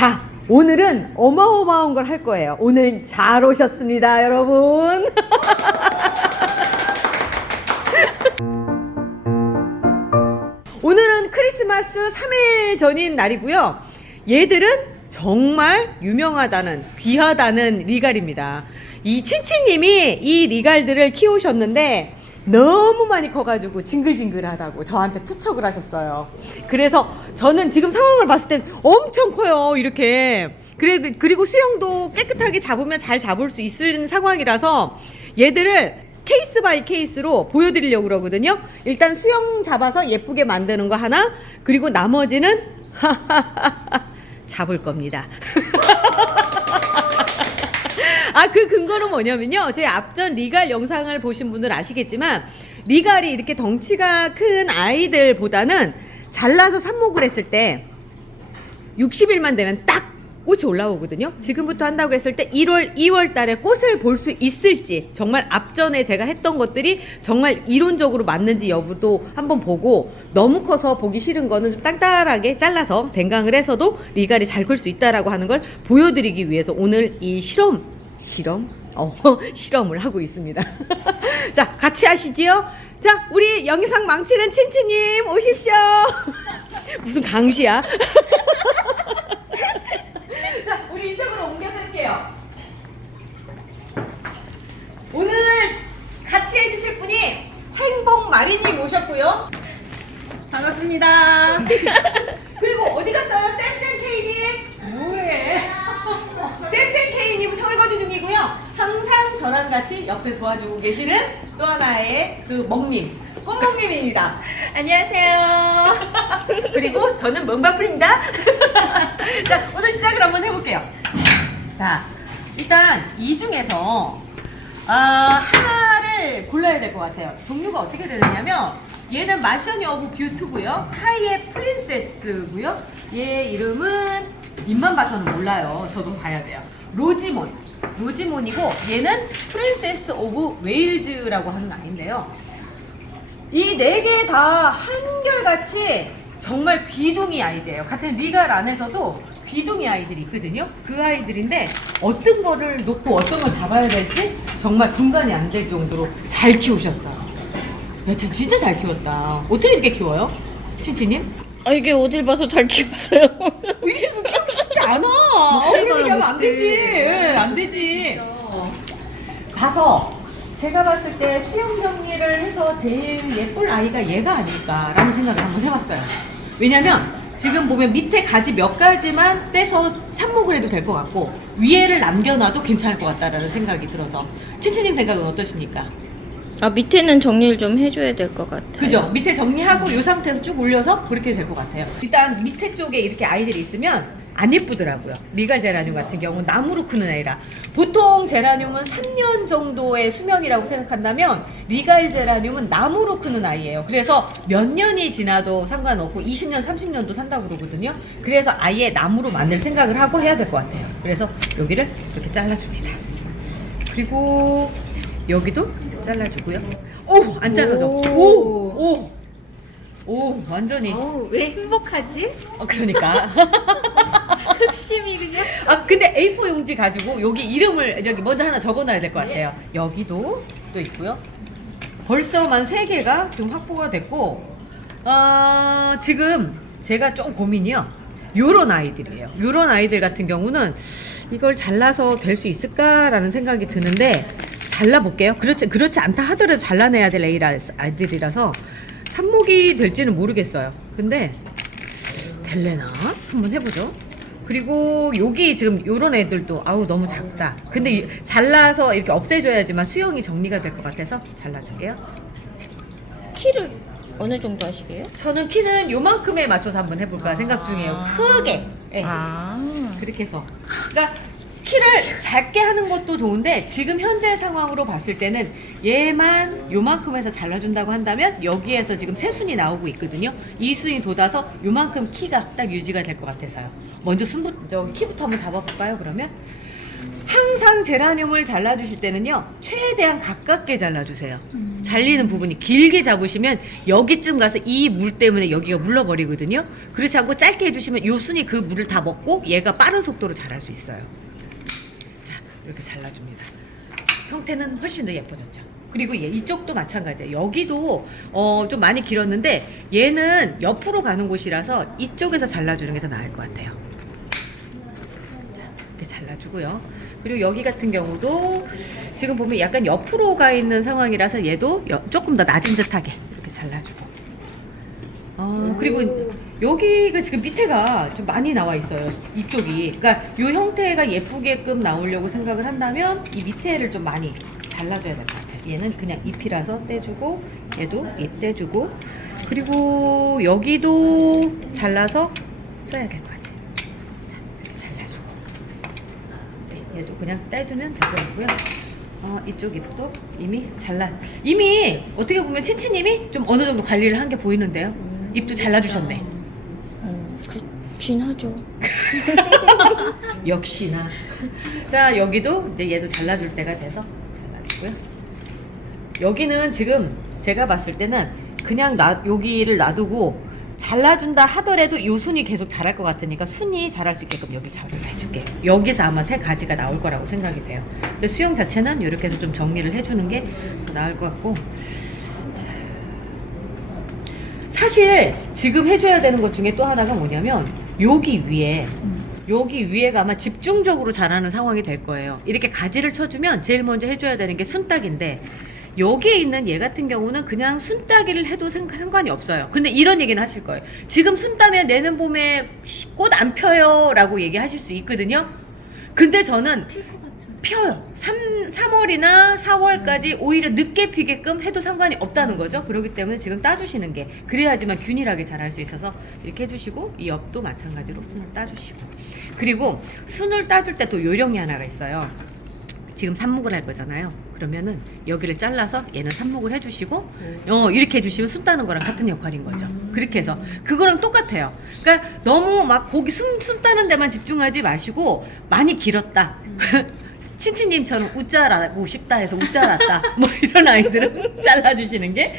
자, 오늘은 어마어마한 걸 할 거예요. 오늘 잘 오셨습니다, 여러분. 오늘은 크리스마스 3일 전인 날이고요. 얘들은 정말 유명하다는, 귀하다는 리갈입니다. 이 친치님이 이 리갈들을 키우셨는데 너무 많이 커가지고 징글징글하다고 저한테 투척을 하셨어요. 그래서 저는 지금 상황을 봤을 땐 엄청 커요, 이렇게. 그리고 수영도 깨끗하게 잡으면 잘 잡을 수 있는 상황이라서 얘들을 케이스 바이 케이스로 보여드리려고 그러거든요. 일단 수영 잡아서 예쁘게 만드는 거 하나, 그리고 나머지는 잡을 겁니다. 그 근거는 뭐냐면요, 제 앞전 리갈 영상을 보신 분들 아시겠지만 리갈이 이렇게 덩치가 큰 아이들보다는 잘라서 삽목을 했을 때 60일만 되면 딱 꽃이 올라오거든요. 지금부터 한다고 했을 때 1월, 2월 달에 꽃을 볼 수 있을지, 정말 앞전에 제가 했던 것들이 정말 이론적으로 맞는지 여부도 한번 보고, 너무 커서 보기 싫은 거는 좀 땅땅하게 잘라서 뱅강을 해서도 리갈이 잘 클 수 있다라고 하는 걸 보여드리기 위해서 오늘 이 실험을 하고 있습니다. 자, 같이 하시지요? 자, 우리 영상 망치는 친치님 오십시오. 무슨 강시야? 자, 우리 이쪽으로 옮겨서 할게요. 오늘 같이 해주실 분이 행복마리님 오셨고요. 반갑습니다. 그리고 어디 갔어요? 쌤쌤케이님? 뭐해? 쌤쌤케이님 설거지 중이고요. 항상 저랑 같이 옆에 도와주고 계시는 또 하나의 그 멍님, 꽃멍님입니다. 안녕하세요. 그리고 저는 멍바풀입니다. 자, 오늘 시작을 한번 해볼게요. 자, 일단 이 중에서 하나를 골라야 될 것 같아요. 종류가 어떻게 되느냐면, 얘는 마션이 오브 뷰트고요, 카이의 프린세스고요, 얘 이름은 입만 봐서는 몰라요. 저도 봐야 돼요. 로지몬이고, 얘는 프린세스 오브 웨일즈라고 하는 아이인데요. 이 네 개 다 한결같이 정말 귀둥이 아이들이에요. 같은 리갈 안에서도 귀둥이 아이들이 있거든요. 그 아이들인데 어떤 거를 놓고 어떤 걸 잡아야 될지 정말 분간이 안 될 정도로 잘 키우셨어요. 야, 진짜 잘 키웠다. 어떻게 이렇게 키워요? 치치님? 이게 어딜 봐서 잘 키웠어요. 이렇게 키우기 쉽지 않아. 그렇게 하면 안 되지. 안 되지. 봐서 제가 봤을 때 수영 정리를 해서 제일 예쁠 아이가 얘가 아닐까라는 생각을 한번 해봤어요. 왜냐면 지금 보면 밑에 가지 몇 가지만 떼서 삽목을 해도 될 것 같고, 위에를 남겨놔도 괜찮을 것 같다라는 생각이 들어서. 친치님 생각은 어떠십니까? 밑에는 정리를 좀 해줘야 될 것 같아요. 그죠? 밑에 정리하고 이 상태에서 쭉 올려서 그렇게 될 것 같아요. 일단 밑에 쪽에 이렇게 아이들이 있으면 안 예쁘더라고요. 리갈 제라늄 같은 경우는 나무로 크는 애라. 보통 제라늄은 3년 정도의 수명이라고 생각한다면 리갈 제라늄은 나무로 크는 아이예요. 그래서 몇 년이 지나도 상관없고 20년, 30년도 산다고 그러거든요. 그래서 아예 나무로 만들 생각을 하고 해야 될 것 같아요. 그래서 여기를 이렇게 잘라줍니다. 그리고 여기도 잘라주고요. 오! 안 잘라져. 오! 완전히. 왜 행복하지? 그러니까. 흑심이 그냥. 근데 A4 용지 가지고 여기 이름을 저기 먼저 하나 적어놔야 될 것 같아요. 여기도 또 있고요. 벌써만 3개가 지금 확보가 됐고, 지금 제가 좀 고민이요. 요런 아이들이에요. 요런 아이들 같은 경우는 이걸 잘라서 될 수 있을까라는 생각이 드는데, 잘라볼게요. 그렇지 않다 하더라도 잘라내야 될 아이들이라서 삽목이 될지는 모르겠어요. 근데 될래나? 한번 해보죠. 그리고 여기 지금 요런 애들도 너무 작다. 근데 잘라서 이렇게 없애줘야지만 수영이 정리가 될 것 같아서 잘라줄게요. 키를 어느 정도 하시게요? 저는 키는 요만큼에 맞춰서 한번 해볼까 생각 중이에요. 크게. 네. 그렇게 해서. 그러니까 키를 작게 하는 것도 좋은데, 지금 현재 상황으로 봤을 때는 얘만 요만큼에서 잘라준다고 한다면 여기에서 지금 3순이 나오고 있거든요. 이 순이 돋아서 요만큼 키가 딱 유지가 될 것 같아서요. 먼저 키부터 한번 잡아볼까요, 그러면? 항상 제라늄을 잘라주실 때는요, 최대한 가깝게 잘라주세요. 잘리는 부분이 길게 잡으시면 여기쯤 가서 이 물 때문에 여기가 물러버리거든요. 그렇지 않고 짧게 해주시면 요 순이 그 물을 다 먹고 얘가 빠른 속도로 자랄 수 있어요. 자, 이렇게 잘라줍니다. 형태는 훨씬 더 예뻐졌죠. 그리고 이쪽도 마찬가지예요. 여기도 좀 많이 길었는데 얘는 옆으로 가는 곳이라서 이쪽에서 잘라주는 게 더 나을 것 같아요. 자, 이렇게 잘라주고요. 그리고 여기 같은 경우도 지금 보면 약간 옆으로 가 있는 상황이라서 얘도 조금 더 낮은 듯하게 이렇게 잘라주고. 그리고 여기가 지금 밑에가 좀 많이 나와 있어요. 이쪽이. 그러니까 이 형태가 예쁘게끔 나오려고 생각을 한다면 이 밑에를 좀 많이 잘라줘야 될 것 같아요. 얘는 그냥 잎이라서 떼주고, 얘도 잎 떼주고, 그리고 여기도 잘라서 써야 될 것 같아요. 자, 이렇게 잘라주고. 네, 얘도 그냥 떼주면 될 것 같고요. 이쪽 잎도 이미 어떻게 보면 친치님이 좀 어느 정도 관리를 한 게 보이는데요. 잎도 잘라주셨네. 그렇긴 하죠. 역시나. 자, 여기도 이제 얘도 잘라줄 때가 돼서 잘라주고요. 여기는 지금 제가 봤을 때는 그냥 여기를 놔두고 잘라준다 하더라도 이 순이 계속 자랄 것 같으니까 순이 자랄 수 있게끔 여기 자르게 해줄게요. 여기서 아마 새 가지가 나올 거라고 생각이 돼요. 근데 수영 자체는 이렇게 해서 좀 정리를 해주는 게 더 나을 것 같고. 자, 사실 지금 해줘야 되는 것 중에 또 하나가 뭐냐면 여기 위에가 아마 집중적으로 자라는 상황이 될 거예요. 이렇게 가지를 쳐주면 제일 먼저 해줘야 되는 게 순따기인데 여기에 있는 얘 같은 경우는 그냥 순따기를 해도 상관이 없어요. 근데 이런 얘기는 하실 거예요. 지금 순 따면 내년 봄에 꽃 안 펴요 라고 얘기하실 수 있거든요. 근데 저는 펴요. 3월이나 4월까지 오히려 늦게 피게끔 해도 상관이 없다는 거죠. 그렇기 때문에 지금 따주시는 게 그래야지만 균일하게 자랄 수 있어서 이렇게 해주시고, 이 옆도 마찬가지로 순을 따주시고, 그리고 순을 따줄 때 또 요령이 하나가 있어요. 지금 삽목을 할 거잖아요. 그러면은 여기를 잘라서 얘는 삽목을 해주시고 이렇게 해주시면 순 따는 거랑 같은 역할인 거죠. 그렇게 해서 그거랑 똑같아요. 그러니까 너무 막 고기 순 따는 데만 집중하지 마시고 많이 길었다. 친치님처럼 우짜라고 싶다 해서 우짜랐다. 뭐 이런 아이들은 잘라주시는 게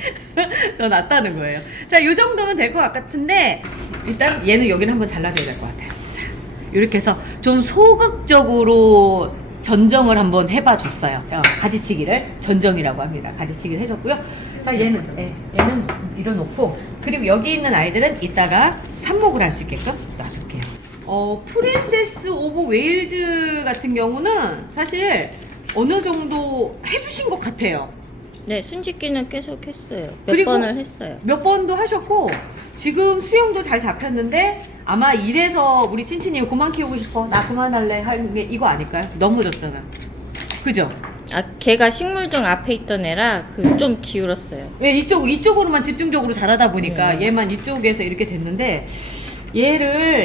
더 낫다는 거예요. 자, 요 정도면 될 것 같은데 일단 얘는 여기를 한번 잘라줘야 될 것 같아요. 자, 이렇게 해서 좀 소극적으로 전정을 한번 해봐 줬어요. 자, 가지치기를 전정이라고 합니다. 가지치기를 해줬고요. 자, 얘는 밀어놓고, 그리고 여기 있는 아이들은 이따가 삽목을 할 수 있게끔 놔줄게요. 프린세스 오브 웨일즈 같은 경우는 사실 어느 정도 해주신 것 같아요. 네, 순짓기는 계속 했어요. 몇 그리고 번을 했어요. 몇 번도 하셨고, 지금 수영도 잘 잡혔는데 아마 이래서 우리 친치님이 그만 키우고 싶어, 나 그만할래 하는 게 이거 아닐까요? 넘어졌잖아. 그죠? 걔가 식물종 앞에 있던 애라 좀 기울었어요. 왜 이쪽으로만 집중적으로 자라다 보니까 얘만 이쪽에서 이렇게 됐는데, 얘를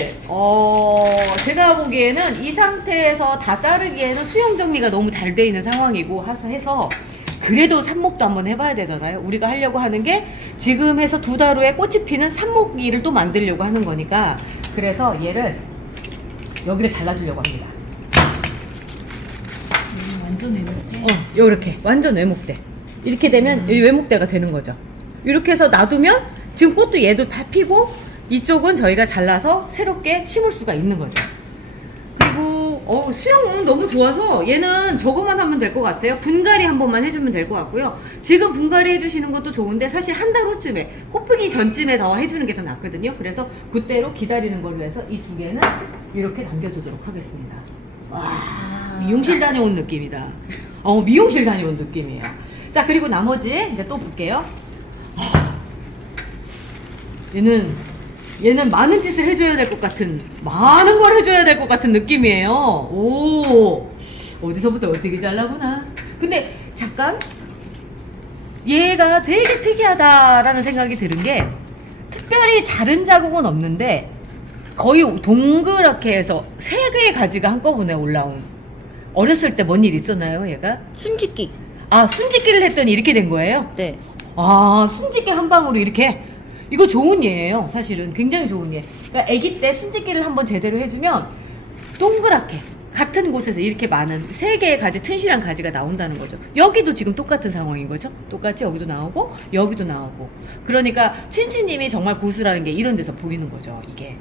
제가 보기에는 이 상태에서 다 자르기에는 수영 정리가 너무 잘 돼 있는 상황이고 해서 그래도 삽목도 한번 해봐야 되잖아요. 우리가 하려고 하는 게 지금 해서 2달 후에 꽃이 피는 삽목이를 또 만들려고 하는 거니까, 그래서 얘를 여기를 잘라주려고 합니다. 완전 외국대. 요렇게 완전 외목대. 이렇게 되면 이 외목대가 되는 거죠. 이렇게 해서 놔두면 지금 꽃도 얘도 다 피고 이쪽은 저희가 잘라서 새롭게 심을 수가 있는 거죠. 그리고 수영은 너무 좋아서 얘는 저거만 하면 될 것 같아요. 분갈이 한 번만 해주면 될 것 같고요. 지금 분갈이 해주시는 것도 좋은데 사실 한 달 후쯤에 꽃 피기 전쯤에 더 해주는 게 더 낫거든요. 그래서 그때로 기다리는 걸로 해서 이 2개는 이렇게 남겨두도록 하겠습니다. 와, 미용실 다녀온 느낌이다. 미용실 다녀온 느낌이에요. 자, 그리고 나머지 이제 또 볼게요. 얘는 많은 짓을 해줘야 될 것 같은, 많은 걸 해줘야 될 것 같은 느낌이에요. 오, 어디서부터 어떻게 잘라보나. 근데 잠깐, 얘가 되게 특이하다라는 생각이 드는 게, 특별히 자른 자국은 없는데 거의 동그랗게 해서 3개의 가지가 한꺼번에 올라온. 어렸을 때 뭔 일 있었나요, 얘가? 순짓기. 순짓기를 했더니 이렇게 된 거예요? 네. 순짓기 한 방으로 이렇게. 이거 좋은 예예요. 사실은 굉장히 좋은 예. 그러니까 아기 때 순짓기를 한번 제대로 해주면 동그랗게 같은 곳에서 이렇게 많은 3개의 가지, 튼실한 가지가 나온다는 거죠. 여기도 지금 똑같은 상황인 거죠. 똑같이 여기도 나오고 여기도 나오고. 그러니까 친치님이 정말 고수라는 게 이런 데서 보이는 거죠. 이게.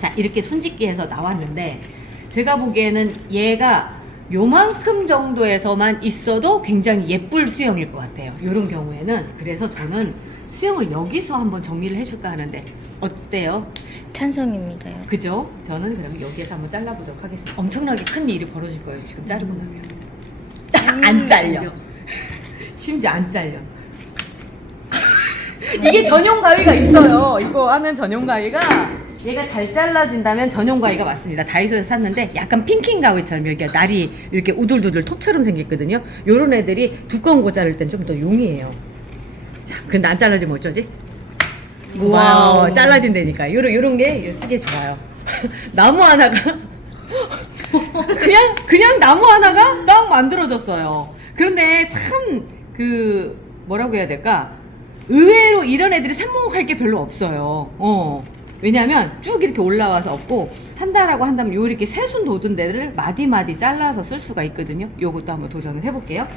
자, 이렇게 손짓기해서 나왔는데 제가 보기에는 얘가 요만큼 정도에서만 있어도 굉장히 예쁠 수영일 것 같아요. 이런 경우에는. 그래서 저는 수영을 여기서 한번 정리를 해줄까 하는데 어때요? 찬성입니다요. 그죠? 저는 그러면 여기에서 한번 잘라보도록 하겠습니다. 엄청나게 큰 일이 벌어질 거예요. 지금 자르고 나면. 안 잘려. 심지어 안 잘려. 이게 전용 가위가 있어요. 이거 하는 전용 가위가 얘가 잘 잘라진다면 전용 가위가 맞습니다. 다이소에서 샀는데 약간 핑킹 가위처럼 여기가 날이 이렇게 우둘두둘 톱처럼 생겼거든요. 요런 애들이 두꺼운 거 자를 땐 좀 더 용이해요. 자, 근데 안 잘라지면 어쩌지? 와우, 잘라진다니까. 요런 게 쓰기 좋아요. 나무 하나가 그냥 나무 하나가 딱 만들어졌어요. 그런데 참 뭐라고 해야 될까? 의외로 이런 애들이 삽목할 게 별로 없어요. 왜냐면 쭉 이렇게 올라와서 없고 한다라고 한다면 요 이렇게 새순 돋은 데를 마디마디 잘라서 쓸 수가 있거든요. 요것도 한번 도전을 해볼게요.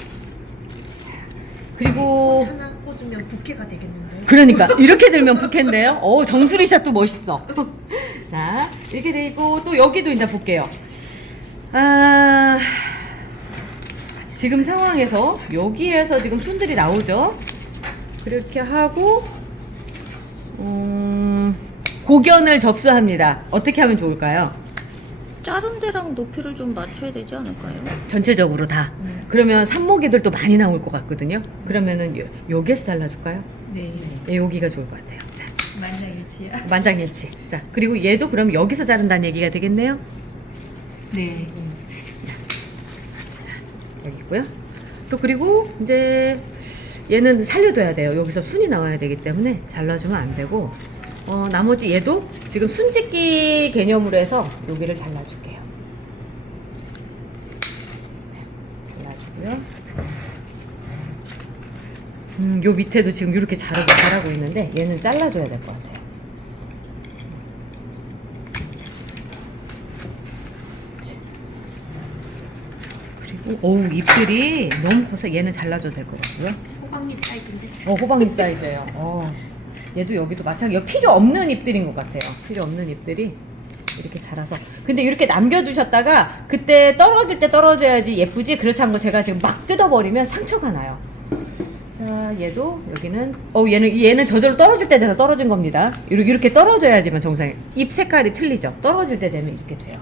그리고 하나 꽂으면 부케가 되겠는데요? 그러니까 이렇게 들면 부케인데요. 정수리샷도 멋있어. 자, 이렇게 돼 있고 또 여기도 이제 볼게요. 지금 상황에서 여기에서 지금 순들이 나오죠. 그렇게 하고 고견을 접수합니다. 어떻게 하면 좋을까요? 자른 데랑 높이를 좀 맞춰야 되지 않을까요? 전체적으로 다. 그러면 삽목이들도 많이 나올 것 같거든요. 그러면은 여기에서 잘라줄까요? 네. 예, 여기가 좋을 것 같아요. 자, 만장일치야. 만장일치. 자, 그리고 얘도 그럼 여기서 자른다는 얘기가 되겠네요. 네. 여기 있고요. 또 그리고 이제 얘는 살려둬야 돼요. 여기서 순이 나와야 되기 때문에 잘라주면 안 되고 나머지 얘도 지금 순짓기 개념으로 해서 여기를 잘라줄게요. 잘라주고요. 요 밑에도 지금 이렇게 자라고 있는데 얘는 잘라줘야 될 것 같아요. 그리고 어우, 잎들이 너무 커서 얘는 잘라줘도 될 것 같고요. 호박잎 사이즈인데. 호박잎 사이즈예요. 얘도 여기도 마찬가지. 필요 없는 잎들인 것 같아요. 필요 없는 잎들이 이렇게 자라서. 근데 이렇게 남겨두셨다가 그때 떨어질 때 떨어져야지 예쁘지. 그렇지 않고 제가 지금 막 뜯어버리면 상처가 나요. 자, 얘도 여기는 얘는 저절로 떨어질 때 돼서 떨어진 겁니다. 이렇게 떨어져야지만 정상이. 잎 색깔이 틀리죠. 떨어질 때 되면 이렇게 돼요.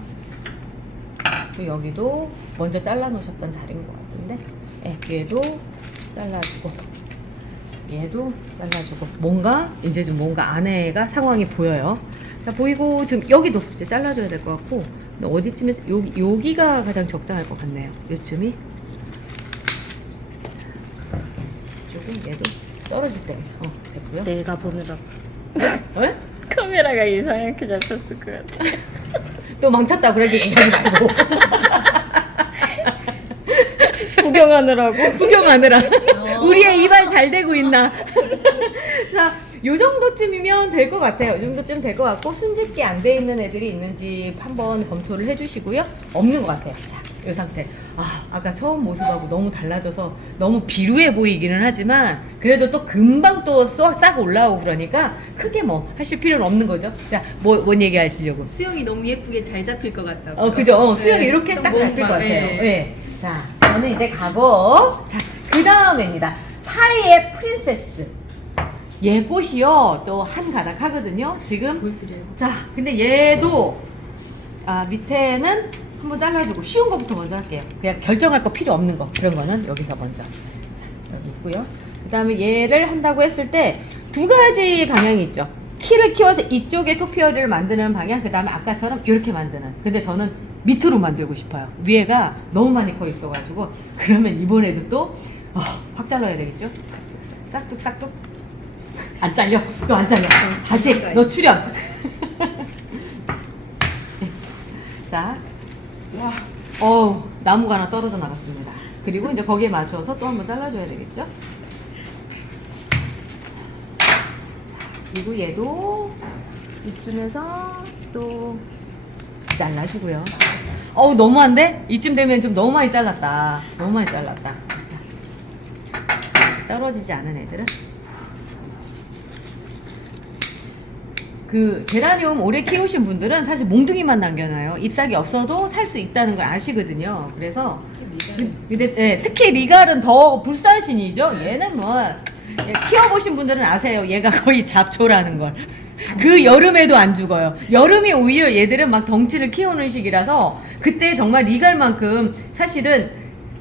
또 여기도 먼저 잘라 놓으셨던 자리인 것 같은데, 얘도 잘라주고, 얘도 잘라주고, 뭔가 이제 좀 뭔가 안에가 상황이 보여요. 자, 보이고 지금 여기도 이제 잘라줘야 될 것 같고, 근데 어디쯤에서 여기가 가장 적당할 것 같네요. 요쯤이. 조금 얘도 떨어질 때, 됐고요. 내가 보느라고 왜? 카메라가 이상하게 잡혔을 것 같아. 또 망쳤다 그러게 얘기하지 말고. 구경하느라. 우리의 이발 잘 되고 있나. 자, 요 정도쯤이면 될 것 같아요. 요 정도쯤 될 것 같고, 순짓기 안 돼 있는 애들이 있는지 한번 검토를 해주시고요. 없는 것 같아요. 자, 요 상태. 아까 처음 모습하고 너무 달라져서 너무 비루해 보이기는 하지만, 그래도 또 금방 또 싹 올라오고 그러니까 크게 뭐 하실 필요는 없는 거죠. 자, 뭔 얘기 하시려고? 수영이 너무 예쁘게 잘 잡힐 것 같다고. 그죠. 수영이 이렇게 좀 딱 잡힐 것 뭔가, 같아요. 예. 네. 자, 저는 이제 가고, 자, 그 다음에입니다. 파이의 프린세스. 얘 꽃이요, 또 한 가닥 하거든요. 지금. 보여드려요. 자, 근데 얘도, 밑에는 한번 잘라주고, 쉬운 거부터 먼저 할게요. 그냥 결정할 거 필요 없는 거. 그런 거는 여기서 먼저. 자, 여기 있고요. 그 다음에 얘를 한다고 했을 때, 2가지 방향이 있죠. 키를 키워서 이쪽에 토피어를 만드는 방향, 그 다음에 아까처럼 이렇게 만드는. 근데 저는 밑으로 만들고 싶어요. 위에가 너무 많이 커 있어가지고. 그러면 이번에도 또 확 잘라야 되겠죠? 싹둑. 안 잘려. 또 안 잘려. 다시 너 출연. 자, 나무가 하나 떨어져 나갔습니다. 그리고 이제 거기에 맞춰서 또 한번 잘라줘야 되겠죠? 그리고 얘도 이쯤에서 또 잘라주고요. 어우 너무한데? 이쯤 되면 좀 너무 많이 잘랐다. 너무 많이 잘랐다. 떨어지지 않은 애들은 그 제라늄 오래 키우신 분들은 사실 몽둥이만 남겨놔요. 잎사귀 없어도 살 수 있다는 걸 아시거든요. 그래서 근데 예, 특히 리갈은 더 불산신이죠. 얘는 뭐 예, 키워보신 분들은 아세요. 얘가 거의 잡초라는 걸. 그 여름에도 안 죽어요. 여름이 오히려 얘들은 막 덩치를 키우는 시기라서 그때 정말 리갈만큼 사실은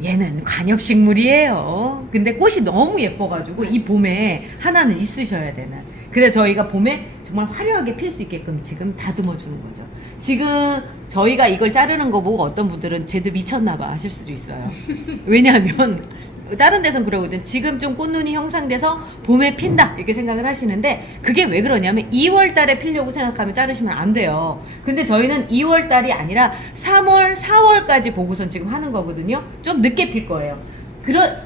얘는 관엽식물이에요. 근데 꽃이 너무 예뻐가지고 이 봄에 하나는 있으셔야 되는. 그래 저희가 봄에 정말 화려하게 필 수 있게끔 지금 다듬어 주는 거죠. 지금 저희가 이걸 자르는 거 보고 어떤 분들은 쟤들 미쳤나봐 하실 수도 있어요. 왜냐하면 다른 데선 그러거든. 지금 좀 꽃눈이 형성돼서 봄에 핀다 이렇게 생각을 하시는데 그게 왜 그러냐면 2월 달에 피려고 생각하면 자르시면 안 돼요. 근데 저희는 2월 달이 아니라 3월, 4월까지 보고선 지금 하는 거거든요. 좀 늦게 필 거예요.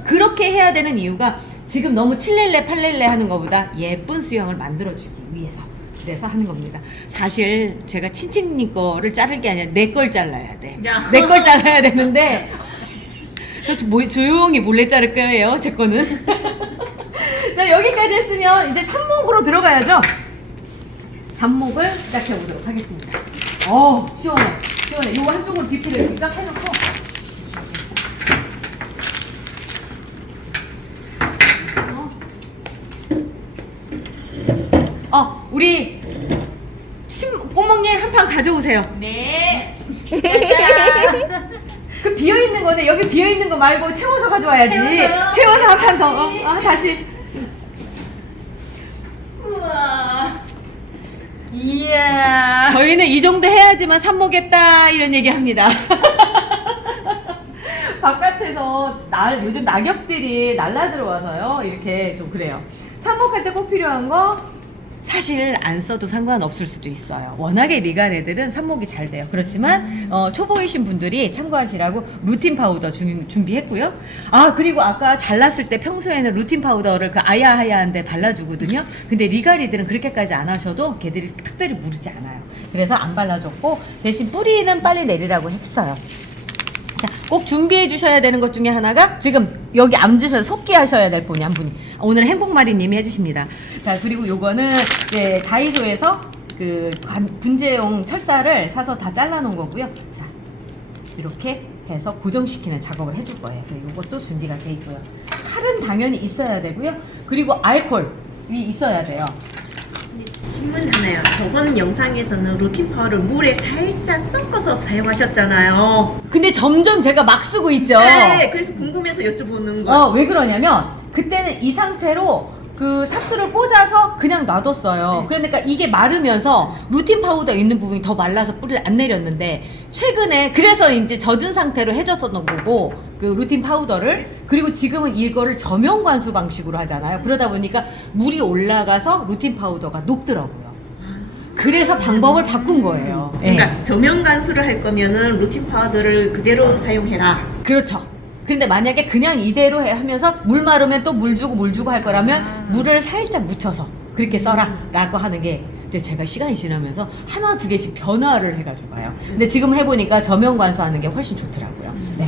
그렇게 해야 되는 이유가 지금 너무 7렐레, 8렐레 하는 것보다 예쁜 수영을 만들어주기 위해서 그래서 하는 겁니다. 사실 제가 친친님 거를 자를 게 아니라 내 걸 잘라야 돼. 내 걸 잘라야 되는데 저 조용히 몰래 자를 거예요. 제 거는. 자 여기까지 했으면 이제 삽목으로 들어가야죠. 삽목을 시작해 보도록 하겠습니다. 시원해 시원해. 요거 한쪽으로 뒷필을 이렇게 쫙 해놓고 우리 꼬멍님 한 판 가져오세요. 네. 그 비어있는 거네. 여기 비어있는 거 말고 채워서 가져와야지. 채워서요? 채워서 한 판 더. 다시. 우와. 이야. 저희는 이 정도 해야지만 삽목했다 이런 얘기 합니다. 바깥에서 요즘 낙엽들이 날라 들어와서요. 이렇게 좀 그래요. 삽목할 때 꼭 필요한 거 사실 안 써도 상관없을 수도 있어요. 워낙에 리갈 애들은 삽목이 잘 돼요. 그렇지만 초보이신 분들이 참고하시라고 루틴 파우더 준비했고요. 그리고 아까 잘랐을 때 평소에는 루틴 파우더를 그 아야하야한데 발라주거든요. 근데 리갈이들은 그렇게까지 안 하셔도 걔들이 특별히 무르지 않아요. 그래서 안 발라줬고 대신 뿌리는 빨리 내리라고 했어요. 자, 꼭 준비해 주셔야 되는 것 중에 하나가 지금 여기 앉으셔서 속기 하셔야 될 분이 한 분이 오늘 행복마리님이 해주십니다. 자, 그리고 요거는 이제 다이소에서 그 분재용 철사를 사서 다 잘라놓은 거고요. 자, 이렇게 해서 고정시키는 작업을 해줄 거예요. 요것도 준비가 돼 있고요. 칼은 당연히 있어야 되고요. 그리고 알코올이 있어야 돼요. 질문 하나요. 저번 영상에서는 루틴 파워를 물에 살짝 섞어서 사용하셨잖아요. 근데 점점 제가 막 쓰고 있죠. 네, 그래서 궁금해서 여쭤보는 거예요. 왜 그러냐면 그때는 이 상태로 그 삽수를 꽂아서 그냥 놔뒀어요. 그러니까 이게 마르면서 루틴 파우더 있는 부분이 더 말라서 뿌리를 안 내렸는데 최근에 그래서 이제 젖은 상태로 해줬었던 거고 그 루틴 파우더를 그리고 지금은 이거를 저면 관수 방식으로 하잖아요. 그러다 보니까 물이 올라가서 루틴 파우더가 녹더라고요. 그래서 방법을 바꾼 거예요. 그러니까 저면 간수를 할 거면은 루틴 파우더를 그대로 사용해라. 그렇죠. 근데 만약에 그냥 이대로 하면서 물 마르면 또 물 주고 할 거라면 물을 살짝 묻혀서 그렇게 써라 라고 하는 게 이제 제가 시간이 지나면서 하나 두 개씩 변화를 해가지고 봐요. 근데 지금 해보니까 저면 관수하는 게 훨씬 좋더라고요. 네.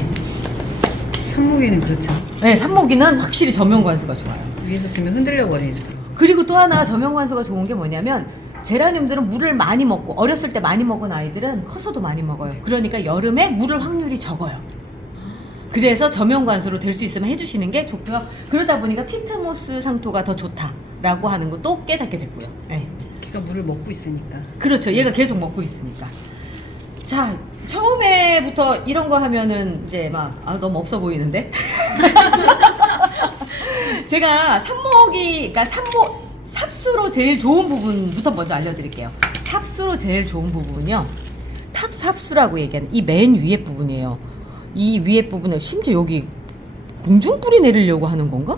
산모기는 그렇죠. 네, 삽목이는 확실히 저면 관수가 좋아요. 위에서 주면 흔들려 버리더라고. 그리고 또 하나 저면 관수가 좋은 게 뭐냐면 제라늄들은 물을 많이 먹고 어렸을 때 많이 먹은 아이들은 커서도 많이 먹어요. 그러니까 여름에 물을 확률이 적어요. 그래서 저면 관수로 될 수 있으면 해주시는 게 좋고요. 그러다 보니까 피트모스 상토가 더 좋다라고 하는 것도 깨닫게 됐고요. 네. 걔가 물을 먹고 있으니까. 그렇죠. 얘가 계속 먹고 있으니까. 자, 처음에부터 이런 거 하면은 이제 막 너무 없어 보이는데. 제가 그러니까 삽수로 제일 좋은 부분부터 먼저 알려드릴게요. 삽수로 제일 좋은 부분은요. 탑삽수라고 얘기하는 이 맨 위에 부분이에요. 이 위에 부분은 심지어 여기 공중불이 내리려고 하는 건가?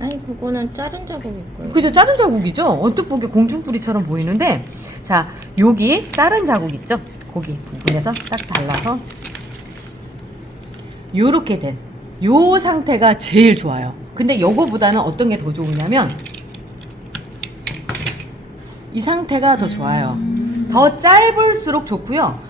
아니 그거는 자른 자국일 거예요. 그죠? 자른 자국이죠? 언뜻 보기 공중불이처럼 보이는데 자 여기 자른 자국 있죠? 거기 부분에서 딱 잘라서 요렇게 된 요 상태가 제일 좋아요. 근데 요거보다는 어떤 게 더 좋으냐면 이 상태가 더 좋아요. 더 짧을수록 좋고요.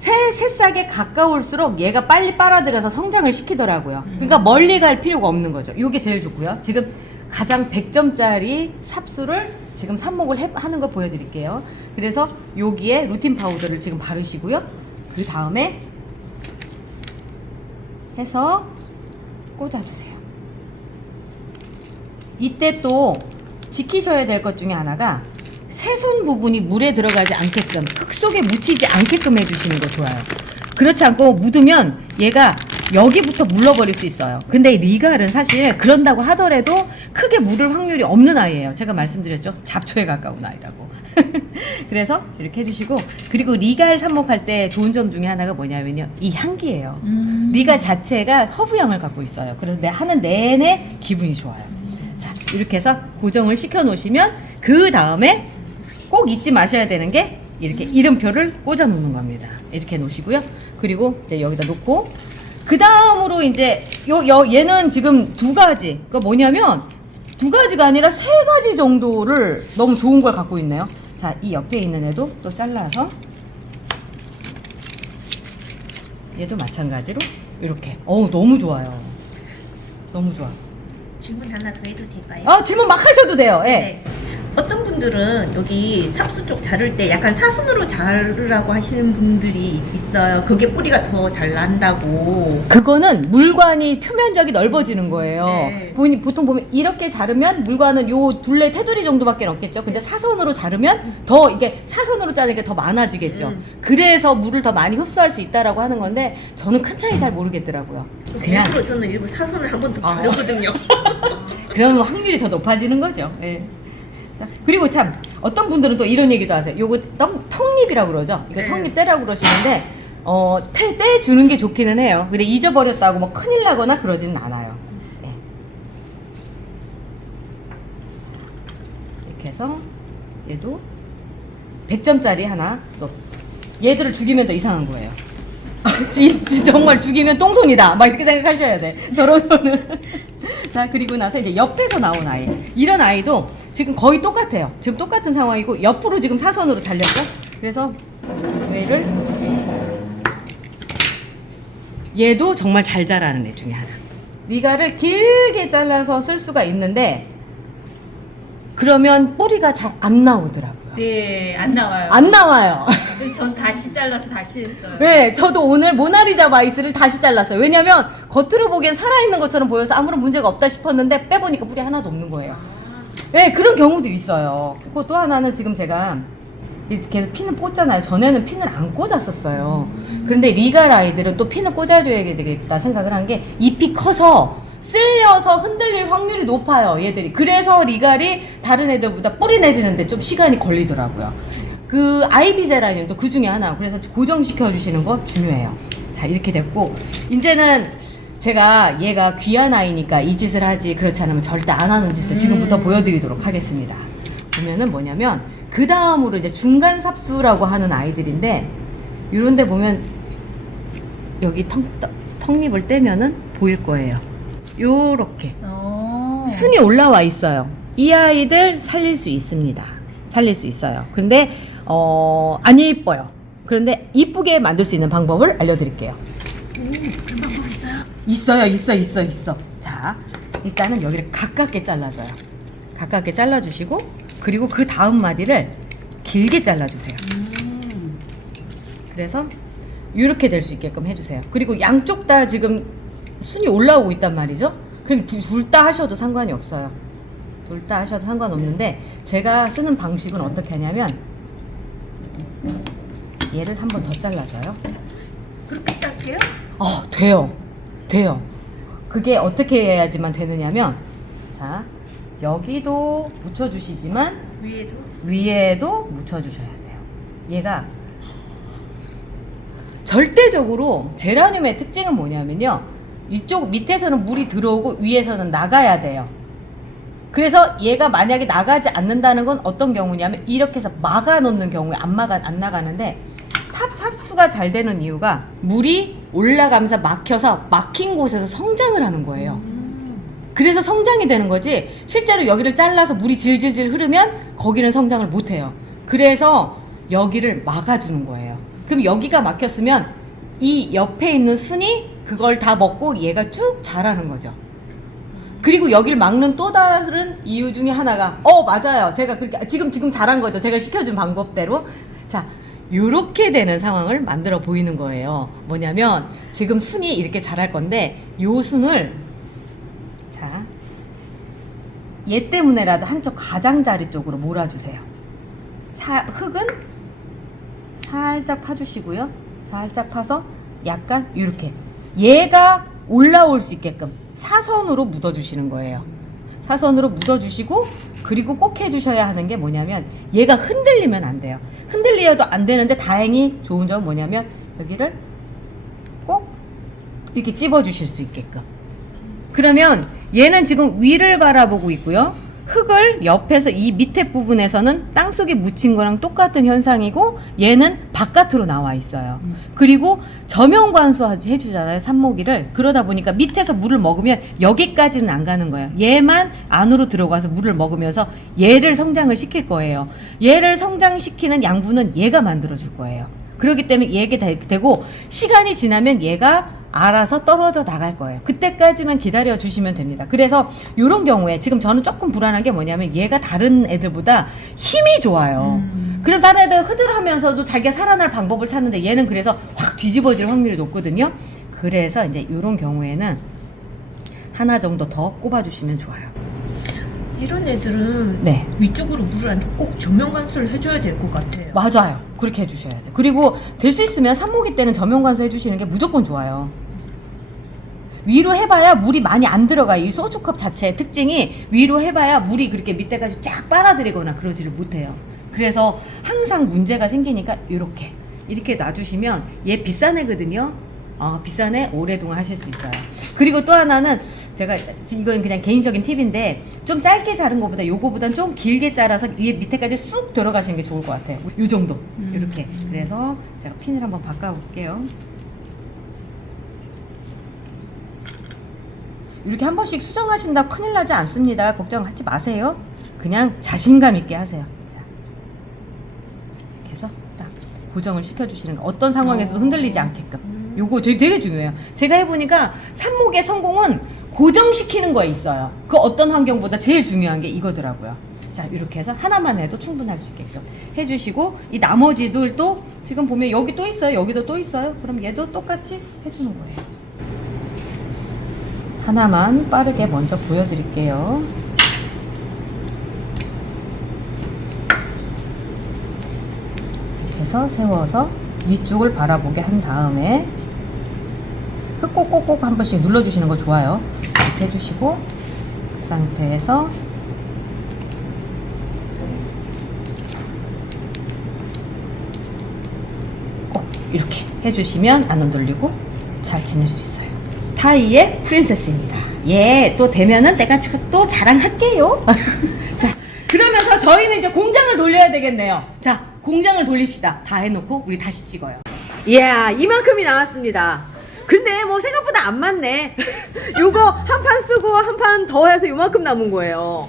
새싹에 가까울수록 얘가 빨리 빨아들여서 성장을 시키더라고요. 그러니까 멀리 갈 필요가 없는 거죠. 이게 제일 좋고요. 지금 가장 100점짜리 삽수를 지금 삽목을 하는 걸 보여드릴게요. 그래서 여기에 루틴 파우더를 지금 바르시고요. 그 다음에 해서 꽂아주세요. 이때 또 지키셔야 될 것 중에 하나가 새순 부분이 물에 들어가지 않게끔, 흙 속에 묻히지 않게끔 해주시는 거 좋아요. 그렇지 않고 묻으면 얘가 여기부터 물러버릴 수 있어요. 근데 이 리갈은 사실 그런다고 하더라도 크게 물을 확률이 없는 아이예요. 제가 말씀드렸죠. 잡초에 가까운 아이라고. 그래서 이렇게 해주시고, 그리고 리갈 삽목할 때 좋은 점 중에 하나가 뭐냐면요, 이 향기예요. 리갈 자체가 허브향을 갖고 있어요. 그래서 하는 내내 기분이 좋아요. 자, 이렇게 해서 고정을 시켜 놓으시면 그 다음에 꼭 잊지 마셔야 되는 게 이렇게 이름표를 꽂아 놓는 겁니다. 이렇게 놓으시고요. 그리고 이제 여기다 놓고, 그 다음으로 이제 얘는 지금 두 가지, 그러니까 뭐냐면 두 가지가 아니라 세 가지 정도를 너무 좋은 걸 갖고 있네요. 자, 이 옆에 있는 애도 또 잘라서 얘도 마찬가지로 이렇게. 어우, 너무 좋아요. 너무 좋아. 질문 하나 더 해도 될까요? 아, 질문 막 하셔도 돼요. 예. 네. 어떤 분들은 여기 삽수 쪽 자를 때 약간 사순으로 자르라고 하시는 분들이 있어요. 그게 뿌리가 더 잘 난다고. 그거는 물관이 표면적이 넓어지는 거예요. 네. 보통 보면 이렇게 자르면 물관은 요 둘레 테두리 정도밖에 없겠죠. 근데 사선으로 자르면 더 이게 사선으로 자르니까 더 많아지겠죠. 그래서 물을 더 많이 흡수할 수 있다라고 하는 건데 저는 큰 차이 잘 모르겠더라고요. 그냥 일부러 저는 일부 사선을 한 번 더 아. 자르거든요. 그러면 확률이 더 높아지는 거죠. 예. 자, 그리고 참 어떤 분들은 또 이런 얘기도 하세요. 요거 턱립이라고 그러죠. 이거 네. 턱립 떼라고 그러시는데 떼주는 게 좋기는 해요. 근데 잊어버렸다고 뭐 큰일 나거나 그러지는 않아요. 예. 이렇게 해서 얘도 100점짜리 하나, 또 얘들을 죽이면 더 이상한 거예요. 정말 죽이면 똥손이다 막 이렇게 생각하셔야 돼, 저러면은. 자, 그리고 나서 이제 옆에서 나온 아이, 이런 아이도 지금 거의 똑같아요. 지금 똑같은 상황이고 옆으로 지금 사선으로 잘렸죠. 그래서 얘도 정말 잘 자라는 애 중에 하나. 리갈을 길게 잘라서 쓸 수가 있는데 그러면 뿌리가 잘 안 나오더라고요. 네, 안 나와요. 안 나와요. 그래서 전 다시 잘라서 다시 했어요. 네, 저도 오늘 모나리자 마이스를 다시 잘랐어요. 왜냐면 겉으로 보기엔 살아있는 것처럼 보여서 아무런 문제가 없다 싶었는데 빼보니까 뿌리 하나도 없는 거예요. 네, 그런 경우도 있어요. 그리고 또 하나는 지금 제가 계속 핀을 꽂잖아요. 전에는 핀을 안 꽂았었어요. 그런데 리갈 아이들은 또 핀을 꽂아줘야 되겠다 생각을 한 게 잎이 커서 쓸려서 흔들릴 확률이 높아요, 얘들이. 그래서 리갈이 다른 애들보다 뿌리 내리는데 좀 시간이 걸리더라고요. 그 아이비 제라늄도 그 중에 하나. 그래서 고정시켜 주시는 거 중요해요. 자, 이렇게 됐고, 이제는 제가 얘가 귀한 아이니까 이 짓을 하지, 그렇지 않으면 절대 안 하는 짓을 지금부터 보여드리도록 하겠습니다. 보면은 뭐냐면 그 다음으로 이제 중간 삽수라고 하는 아이들인데, 요런데 보면 여기 턱립을 떼면은 보일 거예요. 요렇게 순이 올라와 있어요. 이 아이들 살릴 수 있습니다. 살릴 수 있어요. 근데 안 예뻐요. 그런데 이쁘게 만들 수 있는 방법을 알려드릴게요. 그런 방법 있어요? 있어. 자, 일단은 여기를 가깝게 잘라줘요. 가깝게 잘라주시고, 그리고 그 다음 마디를 길게 잘라주세요. 그래서 이렇게 될 수 있게끔 해주세요. 그리고 양쪽 다 지금 순이 올라오고 있단 말이죠. 그럼 둘 다 하셔도 상관이 없어요. 둘 다 하셔도 상관없는데, 제가 쓰는 방식은 어떻게 하냐면 얘를 한 번 더 잘라줘요. 그렇게 짧게요? 돼요. 그게 어떻게 해야지만 되느냐면, 자, 여기도 묻혀주시지만 위에도 묻혀주셔야 돼요. 얘가 절대적으로 제라늄의 특징은 뭐냐면요, 이쪽 밑에서는 물이 들어오고 위에서는 나가야 돼요. 그래서 얘가 만약에 나가지 않는다는 건 어떤 경우냐면, 이렇게 해서 막아 놓는 경우에 안 나가는데, 삽수가 잘 되는 이유가 물이 올라가면서 막혀서 막힌 곳에서 성장을 하는 거예요. 그래서 성장이 되는 거지, 실제로 여기를 잘라서 물이 질질질 흐르면 거기는 성장을 못 해요. 그래서 여기를 막아주는 거예요. 그럼 여기가 막혔으면 이 옆에 있는 순이 그걸 다 먹고 얘가 쭉 자라는 거죠. 그리고 여길 막는 또 다른 이유 중에 하나가 맞아요. 제가 그렇게 지금 잘한 거죠. 제가 시켜준 방법대로. 자, 요렇게 되는 상황을 만들어 보이는 거예요. 뭐냐면 지금 순이 이렇게 자랄 건데 요 순을 자, 얘 때문에라도 한쪽 가장자리 쪽으로 몰아주세요. 흙은 살짝 파주시고요. 살짝 파서 약간 이렇게 얘가 올라올 수 있게끔 사선으로 묻어주시는 거예요. 사선으로 묻어주시고 그리고 꼭 해주셔야 하는 게 뭐냐면 얘가 흔들리면 안 돼요. 흔들려도 안 되는데 다행히 좋은 점은 뭐냐면 여기를 꼭 이렇게 찝어주실 수 있게끔. 그러면 얘는 지금 위를 바라보고 있고요. 흙을 옆에서 이 밑에 부분에서는 땅속에 묻힌 거랑 똑같은 현상이고 얘는 바깥으로 나와 있어요. 그리고 저면 관수 해주잖아요. 삽목이를. 그러다 보니까 밑에서 물을 먹으면 여기까지는 안 가는 거예요. 얘만 안으로 들어가서 물을 먹으면서 얘를 성장을 시킬 거예요. 얘를 성장시키는 양분은 얘가 만들어줄 거예요. 그렇기 때문에 얘게 되고 시간이 지나면 얘가 알아서 떨어져 나갈 거예요. 그때까지만 기다려 주시면 됩니다. 그래서 이런 경우에 지금 저는 조금 불안한 게 뭐냐면 얘가 다른 애들보다 힘이 좋아요. 그럼 다른 애들 흐들하면서도 자기가 살아날 방법을 찾는데 얘는 그래서 확 뒤집어질 확률이 높거든요. 그래서 이제 이런 경우에는 하나 정도 더 꼽아주시면 좋아요. 이런 애들은 네. 위쪽으로 물을 안 주고 꼭 저면 관수를 해줘야 될 것 같아요. 맞아요. 그렇게 해주셔야 돼요. 그리고 될 수 있으면 삽목이 때는 저면 관수 해주시는 게 무조건 좋아요. 위로 해봐야 물이 많이 안 들어가요. 이 소주컵 자체의 특징이 위로 해봐야 물이 그렇게 밑에까지 쫙 빨아들이거나 그러지를 못해요. 그래서 항상 문제가 생기니까 이렇게 놔주시면 얘 비싼 애거든요. 비싼 애 오랫동안 하실 수 있어요. 그리고 또 하나는 제가 이건 그냥 개인적인 팁인데 좀 짧게 자른 것보다 요거보단 좀 길게 자라서 위에 밑에까지 쑥 들어가시는 게 좋을 것 같아요. 요 정도 이렇게. 그래서 제가 핀을 한번 바꿔볼게요. 이렇게 한 번씩 수정하신다 큰일 나지 않습니다. 걱정하지 마세요. 그냥 자신감 있게 하세요. 자, 이렇게 해서 딱 고정을 시켜주시는 거. 어떤 상황에서도 흔들리지 않게끔. 요거 되게 중요해요. 제가 해보니까 삽목의 성공은 고정시키는 거에 있어요. 그 어떤 환경보다 제일 중요한 게 이거더라고요. 자, 이렇게 해서 하나만 해도 충분할 수 있게끔 해주시고 이 나머지들도 지금 보면 여기 또 있어요. 여기도 또 있어요. 그럼 얘도 똑같이 해주는 거예요. 하나만 빠르게 먼저 보여드릴게요. 이렇게 해서 세워서 위쪽을 바라보게 한 다음에 흙 꼭꼭꼭 한 번씩 눌러주시는 거 좋아요. 이렇게 해주시고 그 상태에서 꼭 이렇게 해주시면 안 흔들리고 잘 지낼 수 있어요. 타이의 프린세스입니다. 예, 또 되면은 내가 또 자랑할게요. 자, 그러면서 저희는 이제 공장을 돌려야 되겠네요. 자, 공장을 돌립시다. 다 해놓고 우리 다시 찍어요. 이야, 이만큼이 나왔습니다. 근데 뭐 생각보다 안 많네. 요거 한 판 쓰고 한 판 더 해서 요만큼 남은 거예요.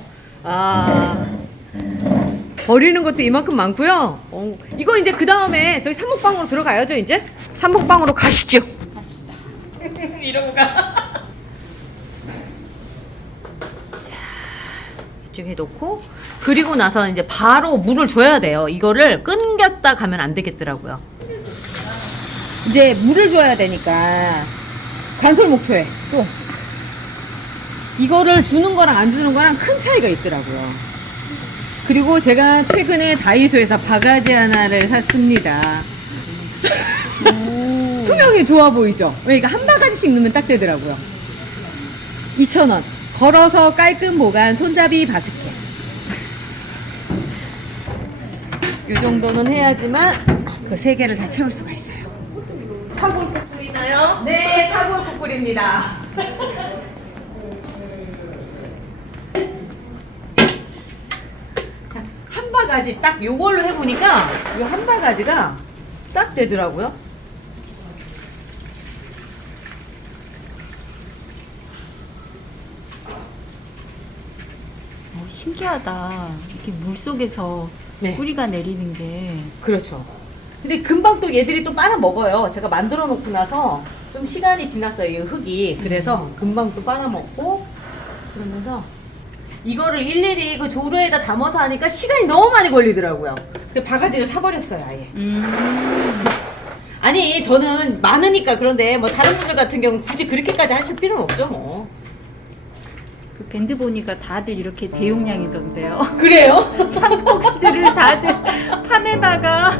버리는 것도 이만큼 많고요. 이거 이제 그 다음에 저희 삽목방으로 들어가야죠. 이제 삽목방으로 가시죠. 갑시다. 이러고 가. 자, 이쪽에 놓고 그리고 나서 이제 바로 물을 줘야 돼요. 이거를 끊겼다 가면 안 되겠더라고요. 이제 물을 줘야 되니까 간솔 목초에 또 이거를 주는 거랑 안 주는 거랑 큰 차이가 있더라고요. 그리고 제가 최근에 다이소에서 바가지 하나를 샀습니다. 투명이 좋아 보이죠? 그러니까 한 바가지씩 넣으면 딱 되더라고요. 2,000원. 걸어서 깔끔 보관 손잡이 바스켓. 이 정도는 해야지만 그 3개를 다 채울 수가 있어요. 사골국 끓이나요? 네, 사골국 끓입니다. 자, 한 바가지 딱 요걸로 해보니까 이 한 바가지가 딱 되더라고요. 신기하다. 이렇게 물 속에서 네. 뿌리가 내리는 게. 그렇죠. 근데 금방 또 얘들이 또 빨아먹어요. 제가 만들어 놓고 나서 좀 시간이 지났어요, 이 흙이. 그래서 금방 또 빨아먹고, 그러면서 이거를 일일이 그 조루에다 담아서 하니까 시간이 너무 많이 걸리더라고요. 그래서 바가지를 사버렸어요, 아예. 아니, 저는 많으니까 그런데 뭐 다른 분들 같은 경우는 굳이 그렇게까지 하실 필요는 없죠, 뭐. 그 밴드 보니까 다들 이렇게 대용량이던데요. 그래요? 산포기들을 다들 판에다가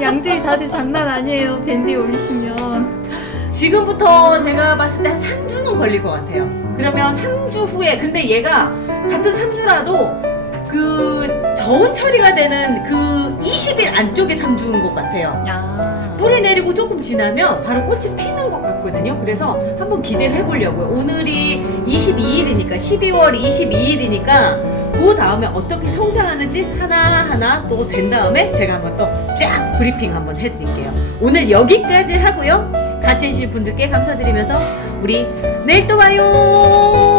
양들이 다들 장난 아니에요. 밴드에 올리시면. 지금부터 제가 봤을 때 한 3주는 걸릴 것 같아요. 그러면 3주 후에, 근데 얘가 같은 3주라도 그 저온 처리가 되는 그 20일 안쪽에 3주인 것 같아요. 야. 뿌리 내리고 조금 지나면 바로 꽃이 피는 것 같거든요. 그래서 한번 기대를 해보려고요. 오늘이 22일이니까 12월 22일이니까 그 다음에 어떻게 성장하는지 하나하나 또 된 다음에 제가 한번 또 쫙 브리핑 한번 해드릴게요. 오늘 여기까지 하고요. 같이 해주신 분들께 감사드리면서 우리 내일 또 봐요.